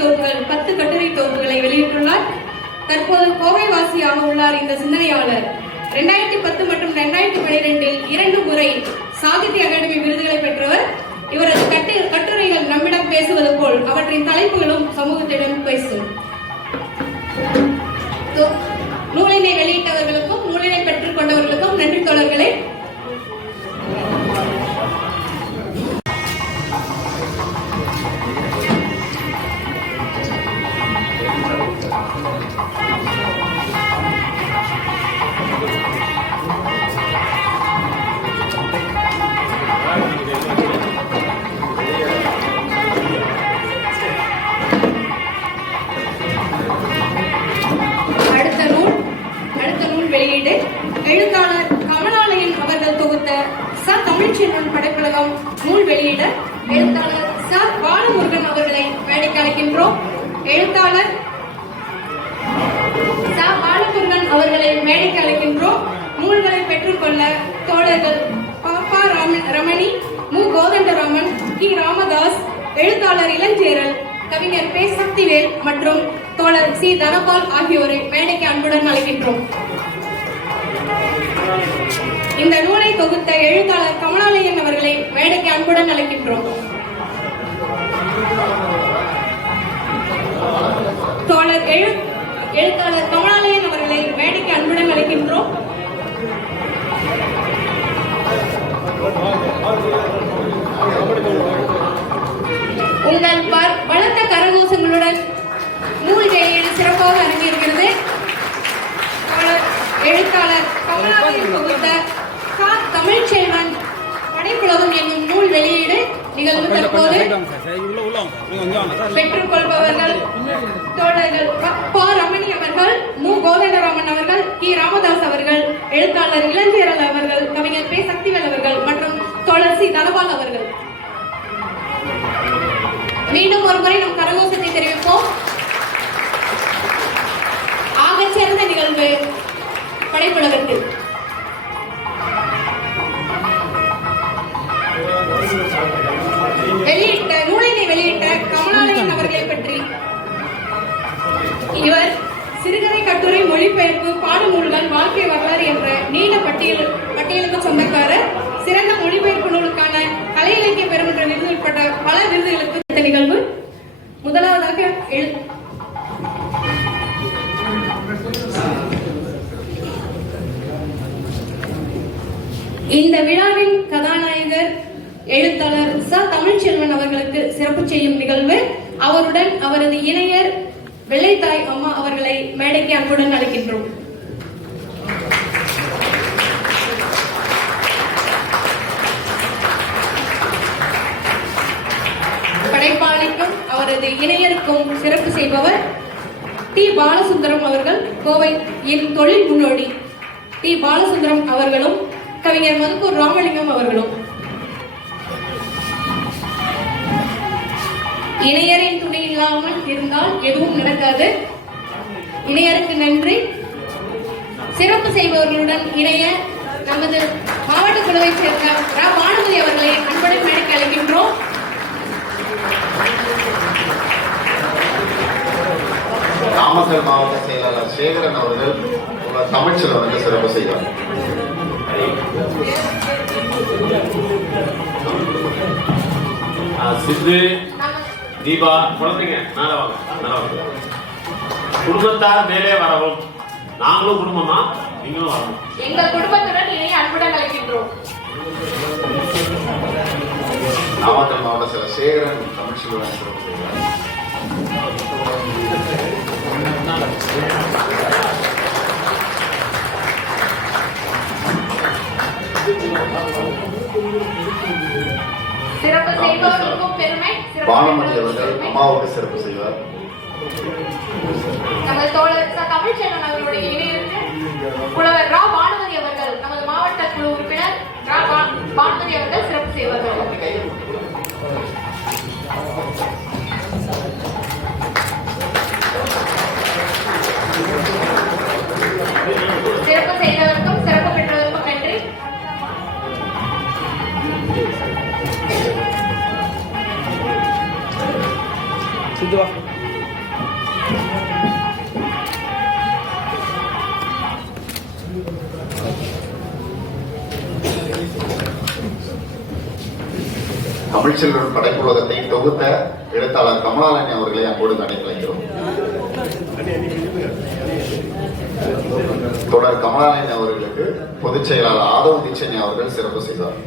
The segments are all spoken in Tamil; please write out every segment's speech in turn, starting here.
தொகுப்புகள் பத்து கட்டுரை தொகுப்புகளை வெளியிட்டுள்ளார். தற்போது கோவைவாசியாக உள்ளார் இந்த சிந்தனையாளர். இரண்டாயிரத்தி பத்து மற்றும் இரண்டாயிரத்தி பனிரெண்டில் இரண்டு முறை சாகித்ய அகாடமி விருதுகளை பெற்றவர். இவரது கட்டு கட்டுரைகள் நம்மிடம் பேசுவது போல் அவற்றின் தலைப்புகளும் சமூகத்திடம் பேசும். நூலினை வெளியிட்டவர்களுக்கும் நூலினை பெற்றுக் கொண்டவர்களுக்கும் நன்றி தோழர்களே. தோழர் சி. தனபால் ஆகியோரை மேடைக்கு அன்புடன் அழைக்கின்றோம். இந்த நூலை தொகுத்த எழுத்தாளர் கமலாலயன் அவர்களை மேடைக்கு அன்புடன் அழைக்கின்றோம். தோழர் எழு எழுத்தாளர் கமலாலயன் அவர்களை மேடைக்கு அன்புடன் அழைக்கின்றோம். உங்கள் சிறப்பாக அரங்கியிருக்கிறது தோழர் எழுத்தாளர் கமலாலயன் தொகுத்த கா தமிழ்ச்செல்வன் படைப்புலகம் என்னும் நூல் வெளியீடு நிகழ்வு தற்போது. பெற்றுக்கொள்பவர்கள் தோழர்கள் பா ரமணி அவர்கள் மு. கோதண்டராமன் அவர்கள் கி. ராமதாஸ் அவர்கள் எழுத்தாளர் இளஞ்சேரல் அவர்கள் கவிஞர் பே. சக்திவேல் அவர்கள் மற்றும் தோழர் சி. தனபால் அவர்கள். மீண்டும் ஒரு முறை நம் கரகோஷத்தை தெரிவிப்போம். சிறந்த நிகழ்வு படைப்புலகத்தில் வெளியிட்ட நூலினை வெளியிட்ட கமலாலயன் அவர்களை பற்றி. இவர் சிறுகதை கட்டுரை மொழிபெயர்ப்பு பாடநூல்கள் வாழ்க்கை வரலாறு என்ற நீண்ட பட்டியல் பட்டியலுக்கு சொந்தக்காரர் சிறந்த மொழிபெயர்ப்பு நூலுக்கான கலை இலக்கிய பெருமன்ற விருது உட்பட பல விருதுகளுக்கு நிகழ்வு முதலாவதாக எழு- இந்த விழாவின் கதாநாயகர் எழுத்தாளர் ச. தமிழ்ச்செல்வன் அவர்களுக்கு சிறப்பு செய்யும் நிகழ்வு அவருடன் அவரது இணையர் வெள்ளைத்தாய் அம்மா அவர்களை மேடைக்கு அன்புடன் அழைக்கின்றோம். படைப்பாளிக்கும் அவரது இணையருக்கும் சிறப்பு செய்பவர் டி. பாலசுந்தரம் அவர்கள். கோவை என் தொழில் முன்னோடி டி. பாலசுந்தரம் அவர்களும் கவிஞர் மதுக்கூர் ராமலிங்கம் அவர்களும். இணையரின் துணை இல்லாமல் இருந்தால் எதுவும் நடக்காது. இணையருக்கு நன்றி. சிறப்பு செய்பவர்களுடன் இணைய நமது மாவட்ட குழுவை சேர்ந்த ரா. பானுமதி அவர்களை அன்புடன் மேடைக்கு அழைக்கின்றோம் நாமக்கல் மாவட்ட செயலாளர் சேகரன் அவர்கள் தமிழ்ச்சல் வந்து சிறப்பு செய்வார் சித்து தீபா குழந்தைங்க மேல வாங்க மேல வாங்க. குடும்பத்தார் மேலே வரவும். நாங்களும் குடும்பமா? நீங்களும் வரணும். எங்கள் குடும்பத்துடன் இணைய அன்புடன் அழைக்கின்றோம். நாமக்கல் மாவட்ட செயலர் சேகரன் சிறப்பு செய்வார் பானுமதி அவர்கள். அம்மாவுக்கு சிறப்பு செய்வார். நமது தோழர் ச. தமிழ்ச்செல்வன் அவர்களுடைய இணையருக்கு புலவர் ரா. பானுமதி அவர்கள் நமது மாவட்ட குழு உறுப்பினர் ரா. பானுமதி அவர்கள் சிறப்பு செய்வார்கள். கமலாலன் அவர்களை அன்போடு வைக்கிறோம். தொடர் கமலாலன் அவர்களுக்கு பொதுச் செயலாளர் ஆதவ் தீட்சணி அவர்கள் சிறப்பு செய்தார்.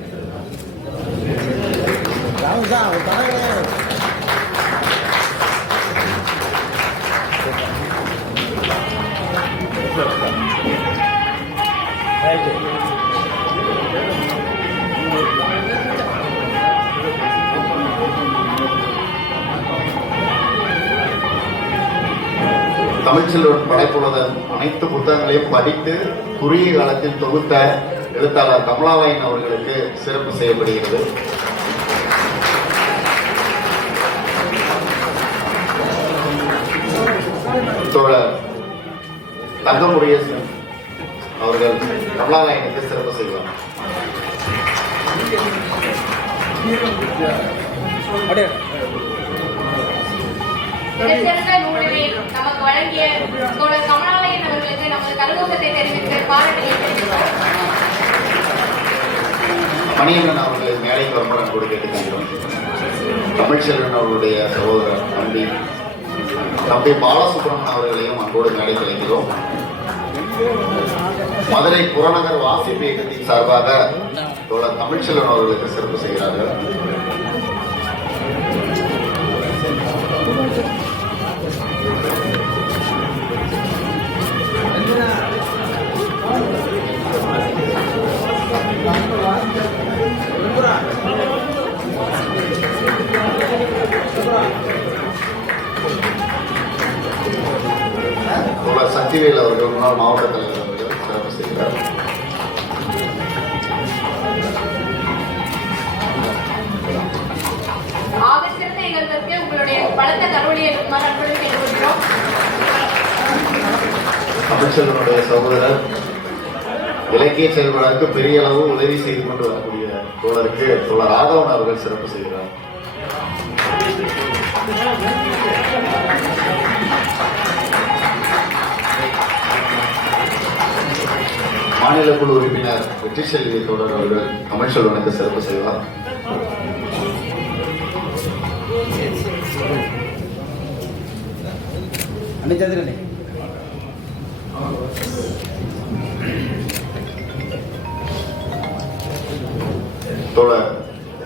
தமிழ்ச்செல்வன் படைப்புலக அனைத்து புத்தகங்களையும் படித்து குறுகிய காலத்தில் தொகுத்த எழுத்தாளர் கமலாலயன் அவர்களுக்கு சிறப்பு செய்யப்படுகிறது. தோழர் தங்கமுடியசன் அவர்கள் கமலாலயனுக்கு சிறப்பு செய்வார். நூலினை நமக்கு வழங்கிய தோழர் கமலாலயன் அவர்களுக்கு நமது கருதோக்கத்தை தெரிவித்து பாராட்டுகளை தெரிவித்தார் மணியண்ணன் அவர்களை மேடைக்கு வருமானம் கூட கேட்டுக்கொள்கிறோம். தமிழ்ச்செல்வன் அவருடைய சகோதரர் தம்பி தம்பி பாலசுப்ரமணியன் அவர்களையும் அன்போடு மேடைக்கு கலைக்கிறோம் மதுரை புறநகர் வாசிப்பு இயக்கத்தின் சார்பாக தோழர் தமிழ்ச்செல்வன் அவர்களுக்கு சிறப்பு செய்கிறார்கள். தோழர் சக்திவேல் அவர்கள் முன்னாள் மாவட்ட தலைவர் அவர்கள் சிறப்பு செய்கிறார். ஆக சிறந்த நிகழ்வுக்கு உங்களுடைய பலத்த கருவழியை இருக்குமாறு அன்புடன் கேட்டுக்கொள்கிறோம். தமிழ்ச்செல்வனுடைய சகோதரர் இலக்கிய செயல்பாடுக்கு பெரிய அளவு உதவி செய்து கொண்டு வரக்கூடிய தோழருக்கு தோழர் ராகவன் அவர்கள் சிறப்பு செய்கிறார். மாநில குழு உறுப்பினர் வெற்றி செல்வி தோழர் அவர்கள் தமிழ்ச்செல்வனுக்கு சிறப்பு செய்வார் சந்திரனே தோழர்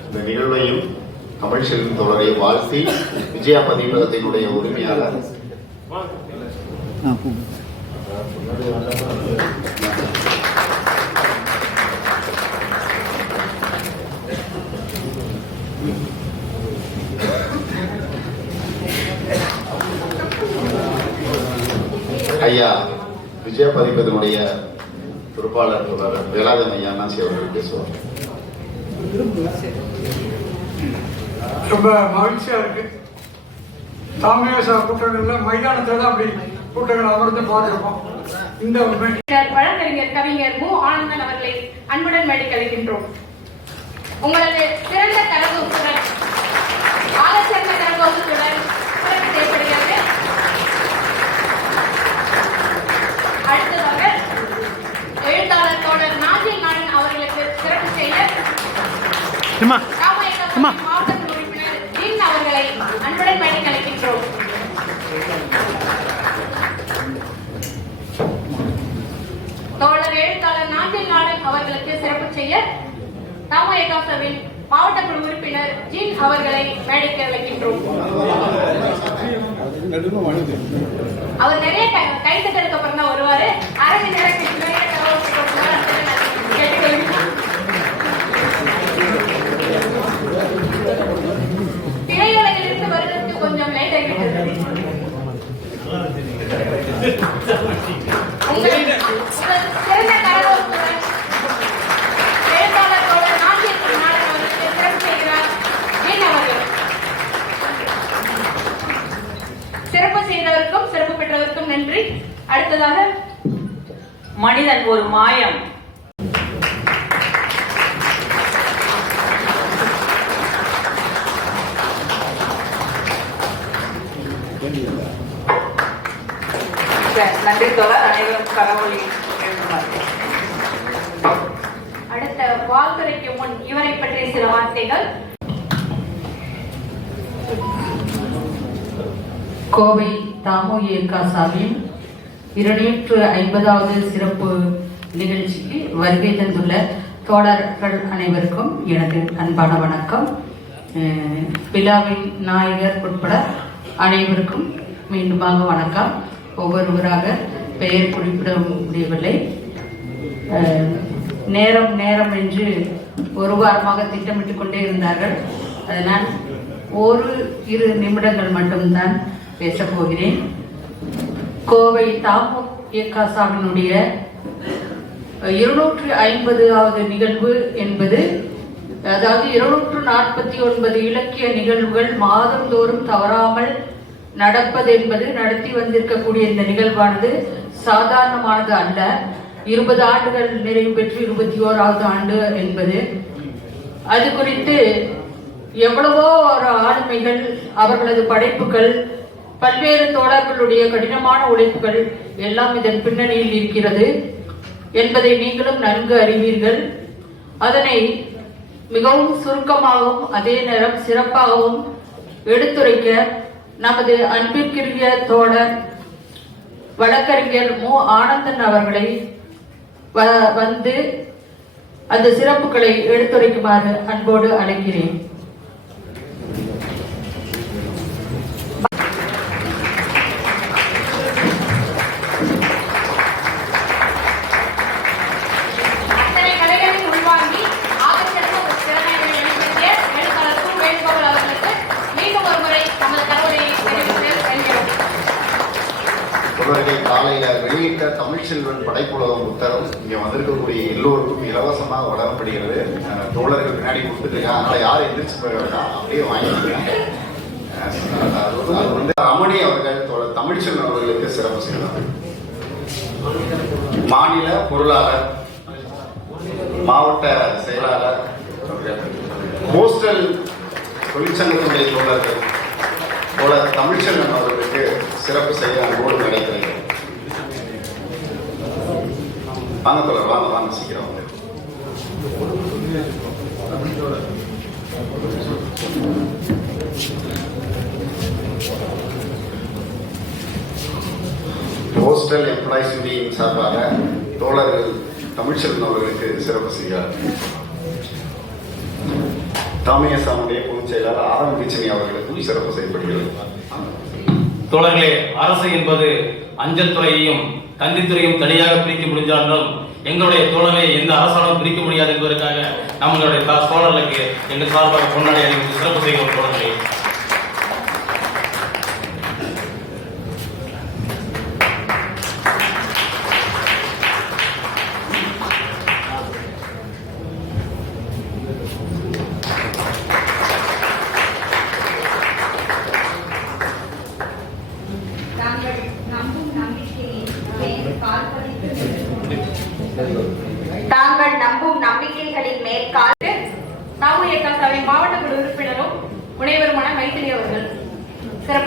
இந்த நிகழ்வையும் கமிழ்செலின் தொடரை வாழ்த்தி விஜயா பதிவகத்தினுடைய உரிமையாளர். ஐயா விஜய பதிப்பதனுடைய பொறுப்பாளர் வேளாதன் வேளாதம் ஐயா நாசி அவர்கள் பேசுவார். ரொம்ப மகிழ்ச்சியா இருக்கு. தாமிரசா கூட்டங்கள்ல மைதானத்துல தான் அப்படி கூட்டங்கள் அமர்ந்து பார்த்திருப்போம் இந்த வழக்கறிஞர் கவிஞர் மு. ஆனந்தன் அவர்களை அன்புடன் மேடைக்கு அழைக்கின்றோம் உங்களது சிறந்த ஆக சிறந்த தரவுடன் சிறப்பு செய்யப்படுகிறது அடுத்ததாக எழுத்தாளர் தோழர் நாஜில் நாடன் அவர்களுக்கு சிறப்பு செய்ய ராமநாதபுரம் மாவட்ட உறுப்பினர் ஜின் அவர்களை அன்புடன் மேடைக்கு அழைக்கின்றோம் தோழர் எழுத்தாளர் நாட்டில் நாடன் அவர்களுக்கு சிறப்பு செய்ய தாமயகாசவின் மாவட்ட குழு உறுப்பினர் ஜீன் அவர்களை மேடைக்கு அழைக்கின்றோம் அவர் நிறைய கை- கைத்தட்டலுக்கு அப்புறம் தான் வருவாரு. அரை மணி நேரம் கழிச்சு நிறைய தகவல் கொடுப்பாரு. அதனால நான் கேட்டுக்கொள்கிறேன். திரையுலகிலிருந்து வருவதற்கு கொஞ்சம் லேட் ஆகிவிட்டது உங்கள் உங்கள் சிறந்த கரகோஷத்துடன் எழுத்தாளர் தோழர் நாட்டிய நாடகம் அவர்களுக்கு சிறப்பு செய்கிறார் ஜீன் அவர்கள் சிறப்பு செய்தவருக்கும் சிறப்பு பெற்றவருக்கும் நன்றி அடுத்ததாக மனிதன் ஒரு மாயம். நன்றி தோழர். அனைவரும் கரவொலி அடுத்த வாழ்த்துரைக்கு முன் இவரை பற்றிய சில வார்த்தைகள். கோவை தாமு ஏகாசாவின் இருநூற்று ஐம்பதாவது சிறப்பு நிகழ்ச்சிக்கு வருகை தந்துள்ள தோழர்கள் அனைவருக்கும் எனது அன்பான வணக்கம். விழாவின் நாயகர் உட்பட அனைவருக்கும் மீண்டுமாக வணக்கம். ஒவ்வொருவராக பெயர் குறிப்பிட முடியவில்லை நேரம் நேரம் என்று ஒரு வாரமாக திட்டமிட்டுக் கொண்டே இருந்தார்கள். அதனால் ஒரு இரு நிமிடங்கள் மட்டும்தான் பேசப்போகிறேன் கோவை தாமு ஏகாசாவினுடைய இருநூற்று ஐம்பதாவது நிகழ்வு என்பது அதாவது இருநூற்று நாற்பத்தி ஒன்பது இலக்கிய நிகழ்வுகள் மாதந்தோறும் தவறாமல் நடப்பது என்பது நடத்தி வந்திருக்கக்கூடிய இந்த நிகழ்வானது சாதாரணமானது அல்ல. இருபது ஆண்டுகள் நிறைவு பெற்று இருபத்தி ஓராவது ஆண்டு என்பது. அது குறித்து எவ்வளவோ ஒரு ஆளுமைகள் அவர்களது படைப்புகள் பல்வேறு தோழர்களுடைய கடினமான உழைப்புகள் எல்லாம் இதன் பின்னணியில் இருக்கிறது என்பதை நீங்களும் நன்கு அறிவீர்கள். அதனை மிகவும் சுருக்கமாகவும் அதே நேரம் சிறப்பாகவும் எடுத்துரைக்க நமது அன்பிற்குரிய தோழர் வழக்கறிஞர் மு. ஆனந்தன் அவர்களை வ- வந்து அந்த சிறப்புகளை எடுத்துரைக்குமாறு அன்போடு அழைக்கிறேன். இவர்கள் காலையில வெளியிட்ட தமிழ் செல்வன் படைப்புலகம் புத்தகம் இங்க வந்திருக்கக்கூடிய எல்லோருக்கும் இலவசமாக வழங்கப்படுகிறது தோழர்கள் பின்னாடி கொடுத்துட்டு அதனால யார் எந்திரிச்சு போய் வேண்டாம் அப்படியே வாங்கிக்கிறேன் அது வந்து- ரமணி அவர்கள் தோழர் தமிழ்ச்செல்வன் அவர்களுக்கு சிறப்பு செய்யலாம் மாநில பொருளாளர் மாவட்ட செயலாளர் போஸ்டல் தொழிற்சங்கத்துடைய தோழர்கள் தோழர் தமிழ்ச்செல்வன் அவர்கள். சிறப்பு செய்ய அன்போடு நடைபெறுகிறது வாங்க தொடர் வாங்க வாங்க சீக்கிரம் வாங்க. போஸ்டல் எம்ப்ளாயிஸ் யூனியன் சார்பாக தோழர்கள் தமிழ்ச்செல்வன் அவர்களுக்கு சிறப்பு செய்கிறார் தாமியசாமுடைய பொதுச் செயலாளர் ஆரம் கிச்சனி அவர்களுக்கும் சிறப்பு செய்யப்படுகிறது தோழர்களே அரசு என்பது அஞ்சல் துறையையும் கல்வித்துறையும் தனியாக பிரிக்க முடிஞ்சாலும் எங்களுடைய தோழரை எந்த அரசாலும் பிரிக்க முடியாது என்பதற்காக நம்மளுடைய சோழர்களுக்கு எங்கள் சார்பாக கொண்டாடி சிறப்பு செய்கிறோம் தோழர்களே.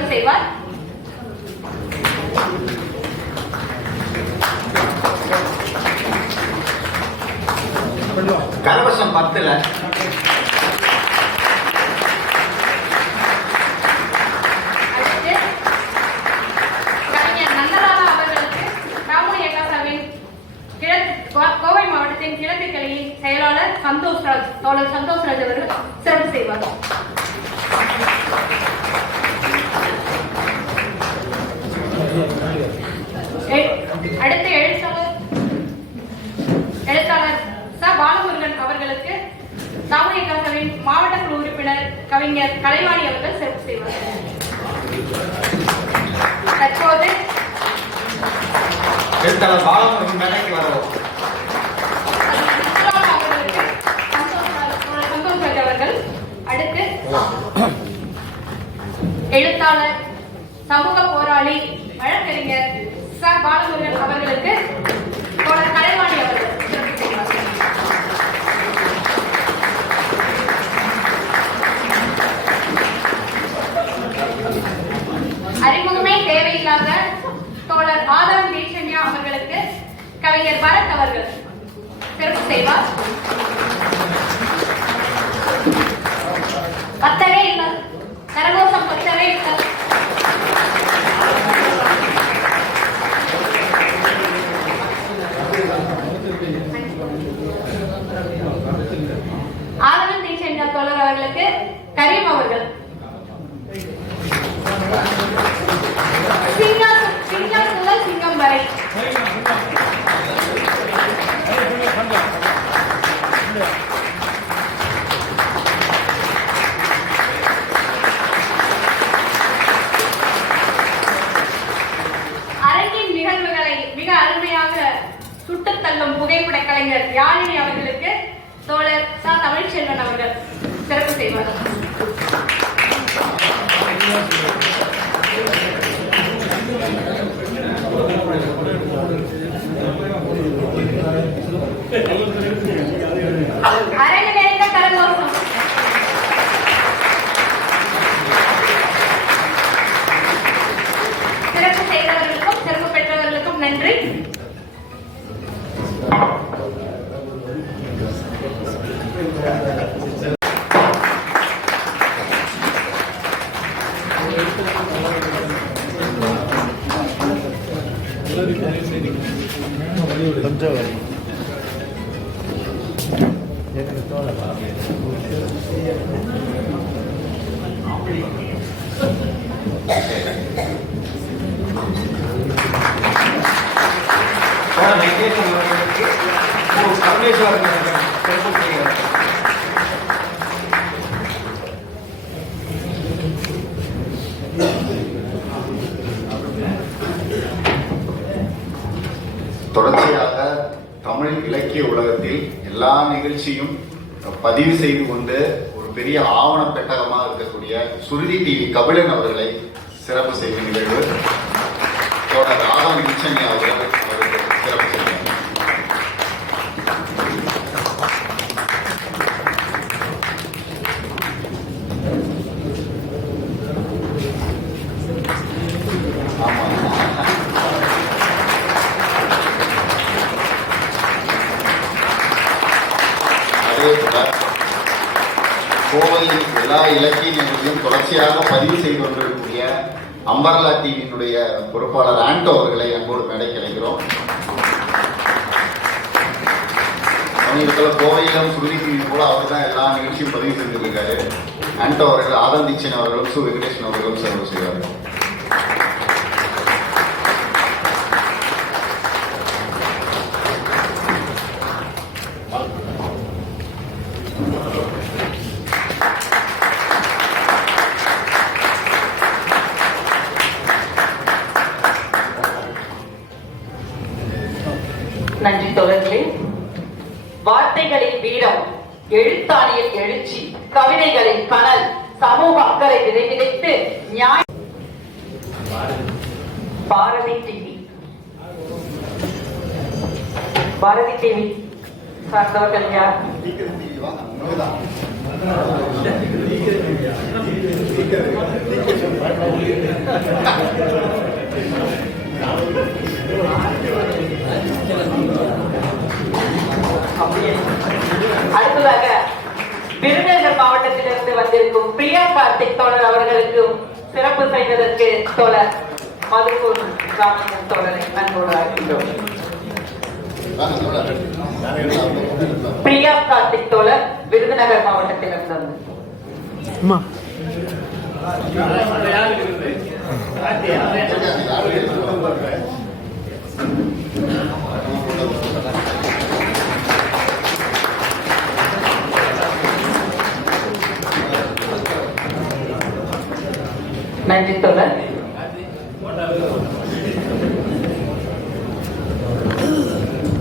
செய்வார். கரவசம் பத்துல. அடுத்து கலைஞர் நந்தலாலா அவர்களுக்கு ராமுனி ஏகாசாவின் கிழக்கு கோ- கோவை மாவட்டத்தின் கிழக்கு கிளையின் செயலாளர் சந்தோஷ் ராஜ் தோழர் சந்தோஷ் ராஜ் அவர்கள் சிறப்பு செய்வார். அடுத்து எழுத்தாளர். எழுத்தாளர் ச. பாலமுருகன் அவர்களுக்கு ராமுனி ஏகாசாவின் மாவட்ட குழு உறுப்பினர் கவிஞர் கலைவாணி அவர்கள் சிறப்பு செய்வார். தற்போது எழுத்தாளர் பாலமுருகன் மேடைக்கு வரவும். அடுத்து எழுத்தாளர் சமூக போராளி வழக்கறிஞர் ச பாலமுருகன் அவர்களுக்கு தோழர் கலைவாணி அவர்கள் சிறப்பு செய்வார்கள் அறிமுகமே தேவையில்லாத தோழர் ஆதம் தீட்சண்யா அவர்களுக்கு கலைஞர் பரத் அவர்கள் சிறப்பு செய்வார். சிறப்பு செய்யும் நிகழ்வு. தோழர் ஆகாமி கிச்சனி அவர்கள் பொறுப்பாளர் ஆண்டோ அவர்களை அன்போடு மேடைக்கு அழைக்கிறோம். சமீபத்தில் கோவையிலும் சுருதிக்கு டிவி போல அவர் தான் எல்லா நிகழ்ச்சியும் பதிவு செஞ்சிருக்காரு ஆண்டோ அவர்கள் ஆதம் தீட்சன் அவர்களும் சு வெங்கடேஷன் அவர்களும் சிறப்பு செய்வார்கள். எழுத்தாணியில் எழுச்சி கவிதைகளின் கனல் சமூக அக்கறை விதைவிதைத்து நியாய பாரதி டிவி. பாரதி டிவி. சார்ந்தவர்கள் யார் அப்படியே. அடுத்ததாக விருதுநகர் மாவட்டத்திலிருந்து வந்திருக்கும் பிரியா கார்த்திக் தோழர் அவர்களுக்கு சிறப்பு செய்வதற்கு தோழர் மதுக்கூர் ராமலிங்கம் தோழரை அன்போடு அழைக்கின்றோம். பிரியா கார்த்திக் தோழர் விருதுநகர் மாவட்டத்திலிருந்து வந்து நன்றி தோழர்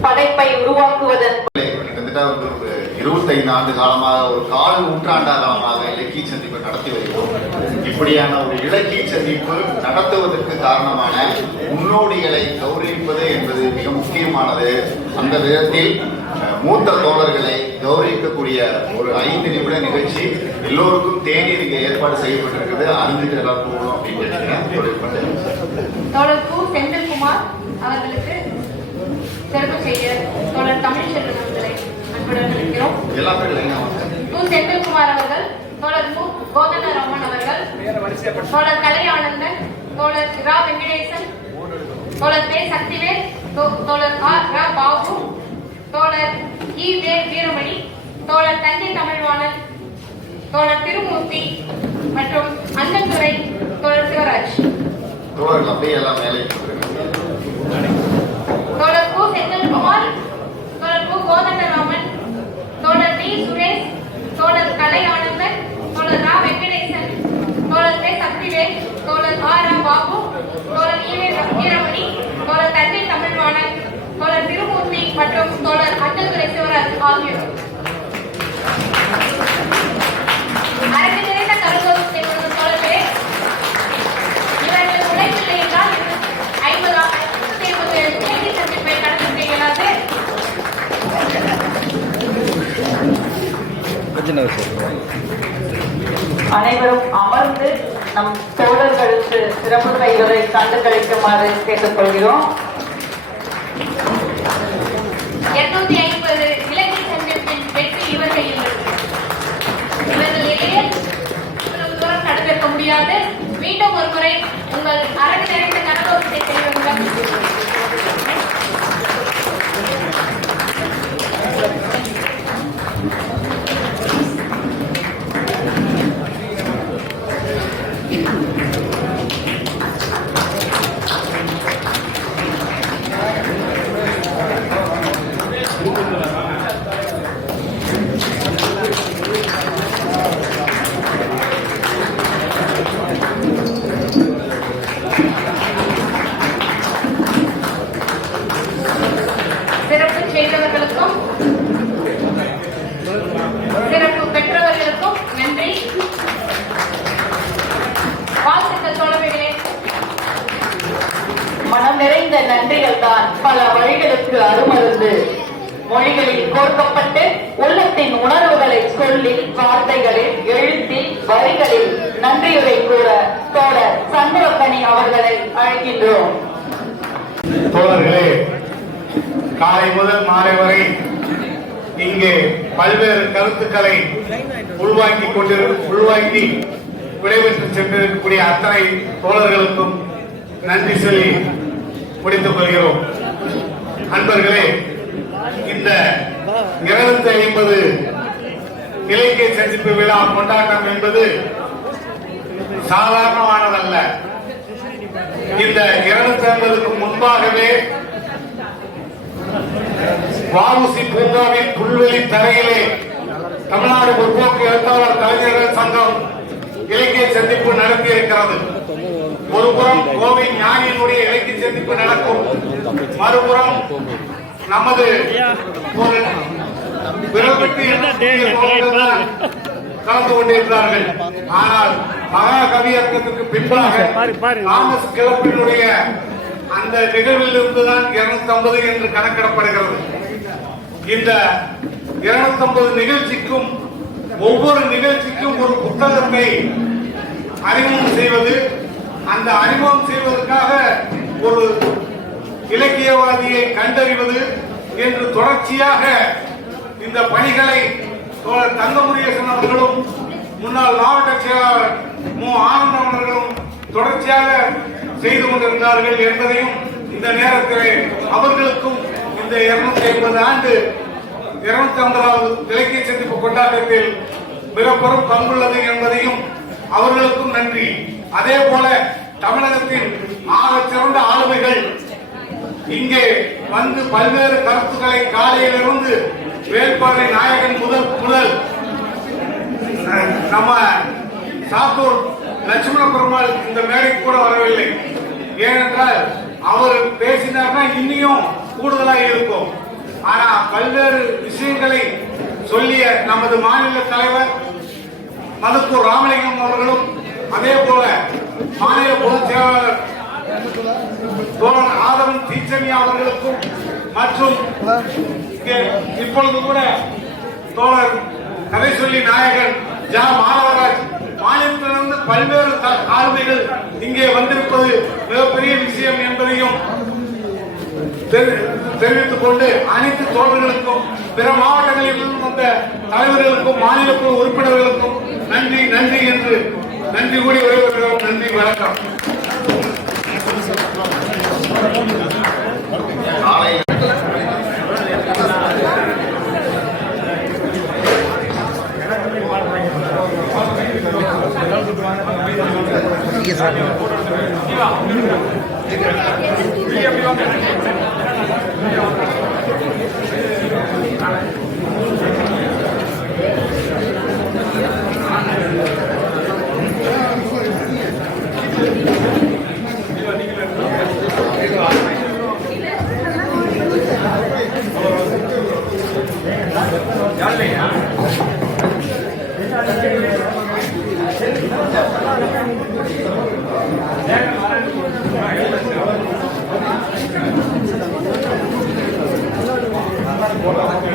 படைப்பை உருவாக்குவதன் கிட்டத்தட்ட ஒரு இருபத்தைந்து ஆண்டு காலமாக ஒரு கால் நூற்றாண்டு காலமாக இலக்கிய சந்திப்பு நடத்தி வருகிறோம். இப்படியான ஒரு இலக்கிய சந்திப்பு நடத்துவதற்கு காரணமான முன்னோடிகளை கௌரவிப்பது என்பது மிக முக்கியமானது. அந்த விதத்தில் மூத்த தோழர்களை கௌரவிக்கக்கூடிய ஒரு ஐந்து நிமிட நிகழ்ச்சி எல்லோருக்கும் தேநீர் இங்கே ஏற்பாடு செய்யப்பட்டிருக்கிறது அறிஞர் எல்லாம் போகணும் அப்படின்னு தோழர் கு செந்தில்குமார் அவர்களுக்கு சிறப்பு செய்ய தோழர் தமிழ்ச்செல்வன் அவர்களை அன்புடன் எல்லா பேரும் வாங்க. கு செந்தில்குமார் அவர்கள் தோழர் மு. கோதண்டராமன் அவர்கள் தோழர் கலை ஆனந்தன் தோழர் ரா வெங்கடேசன் தோழர் பே சக்திவேல் தோழர் ஆர் ரா பாபு தோழர் இ வே. வீரமணி தோழர் தஞ்சை தமிழ்வாணன் தோழர் திருமூர்த்தி மற்றும் அண்ணன்துறை தோழர் சிவராஜ். தோழர்கள் அப்படியே எல்லாம் மேலே. தோழர் கு. செந்தில்குமார் தோழர் கு. கோதண்டராமன் தோழர் டி சுரேஷ் தோழர் கலை ஆனந்தன் தோழர் ரா. வெங்கடேசன் தோழர் பே சக்திவேல் தோழர் ஆர். ரா பாபு தோழர் ஈவே வீரமணி தோழர் தஞ்சை தமிழ்வாணன் தோழர் திருமூர்த்தி மற்றும் தோழர் அண்ணதுரை சிவராஜ் ஆகியோர் அரங்கு நிறைந்த கருத்தோட்டத்தை கொடுக்கும் தோழர்களே இவர்கள் உழைப்பில்லை என்றால் ஐம்பது ஐம்பத்தி ஐம்பது கேள்வி சந்திப்பை நடத்த இயலாது அனைவரும் அமர்ந்து நம் தோழர்களுக்கு சிறப்பு கைகளை கண்டு கழிக்குமாறு கேட்டுக்கொள்கிறோம். இருநூத்தி ஐம்பது இலங்கை சங்கத்தின் வெற்றி இவர் கையில் இவர்களிடையே இவ்வளவு தூரம் நடந்திருக்க முடியாது. மீண்டும் ஒரு முறை உங்கள் அரங்கு நிறைந்த செய்ய காலை முதல் மாலை வரை இங்கே பல்வேறு கருத்துக்களை உள்வாங்கி கொண்டிருக்கும் உள்வாங்கி விடைபெற்று சென்றிருக்கக்கூடிய அத்தனை தோழர்களுக்கும் நன்றி சொல்லி முடித்துக் கொள்கிறோம். அன்பர்களே இந்த இருநூத்தி ஐம்பது இலக்கிய சந்திப்பு விழா கொண்டாட்டம் என்பது சாதாரணமானதல்ல. இந்த இருநூத்தி ஐம்பதுக்கு முன்பாகவே வாவுசி பூங்காவின் புல்வெளி தரையிலே தமிழ்நாடு முற்போக்கு எழுத்தாளர் கலைஞர்கள் சங்கம் இலக்கிய சந்திப்பு நடத்தி இருக்கிறது ஒருபுறம் கோவை ஞானியினுடைய இலக்கிய சந்திப்பு நடக்கும். மறுபுறம் நமது ஒரு கலந்து கொண்டிருக்கிறார்கள். ஆனால் மகாகவி இயக்கத்துக்கு பின்பாக தாமஸ் கிளப்பினுடைய அந்த நிகழ்வில் இருந்துதான் இருநூத்தி ஐம்பது என்று கணக்கிடப்படுகிறது. இந்த 250 நிகழ்ச்சிக்கும் ஒவ்வொரு நிகழ்ச்சிக்கும் ஒரு புத்தகத்தை அறிமுகம் செய்வது அந்த அறிமுகம் செய்வதற்காக ஒரு இலக்கியவாதியை கண்டறிவது என்று தொடர்ச்சியாக இந்த பணிகளை தோழர் தங்கமுடியேசன் அவர்களும் முன்னாள் மாவட்ட செயலாளர் மு. ஆனந்தம் அவர்களும் தொடர்ச்சியாக செய்து கொண்டிருந்தார்கள் என்பதையும் இந்த நேரத்தில் அவர்களுக்கும் இந்த இருநூத்தி ஐம்பது ஆண்டு இருநூத்தி ஐம்பதாவது இலக்கிய சந்திப்பு கொண்டாட்டத்தில் மிகப்பெரும் பங்குள்ளது என்பதையும் அவர்களுக்கும் நன்றி. அதே போல தமிழகத்தின் ஆக சிறந்த ஆளுமைகள் இங்கே வந்து பல்வேறு கருத்துக்களை காலையிலிருந்து வேட்பாளரை நாயகன் முதல் முதல். நம்ம சாத்தூர் லட்சுமண பெருமாள் இந்த மேடைக்கு கூட வரவில்லை. ஏனென்றால் அவர் பேசினார்னா இன்னியும் கூடுதலாக இருக்கும். ஆனா பல்வேறு விஷயங்களை சொல்லிய நமது மாநில தலைவர் மதுக்கூர் ராமலிங்கம் அவர்களும் அதே போல மாநில பொதுச் செயலாளர் தோழன் ஆதவன் தீச்சமி அவர்களுக்கும் மற்றும் இப்பொழுது கூட தோழர் கதை சொல்லி நாயகன் ஜா. மாணவராஜ் மாநிலத்திலிருந்து பல்வேறு த- ஆளுமைகள் இங்கே வந்திருப்பது மிகப்பெரிய விஷயம் என்பதையும் தெரிவித்துக் கொண்டு அனைத்து தோழர்களுக்கும் பிற மாவட்டங்களிலிருந்து வந்த தலைவர்களுக்கும் மாநில குழு உறுப்பினர்களுக்கும் நன்றி நன்றி என்று நன்றி கூடி விடைபெறுகிறோம். நன்றி வணக்கம். के साथ Gracias. போகலாம்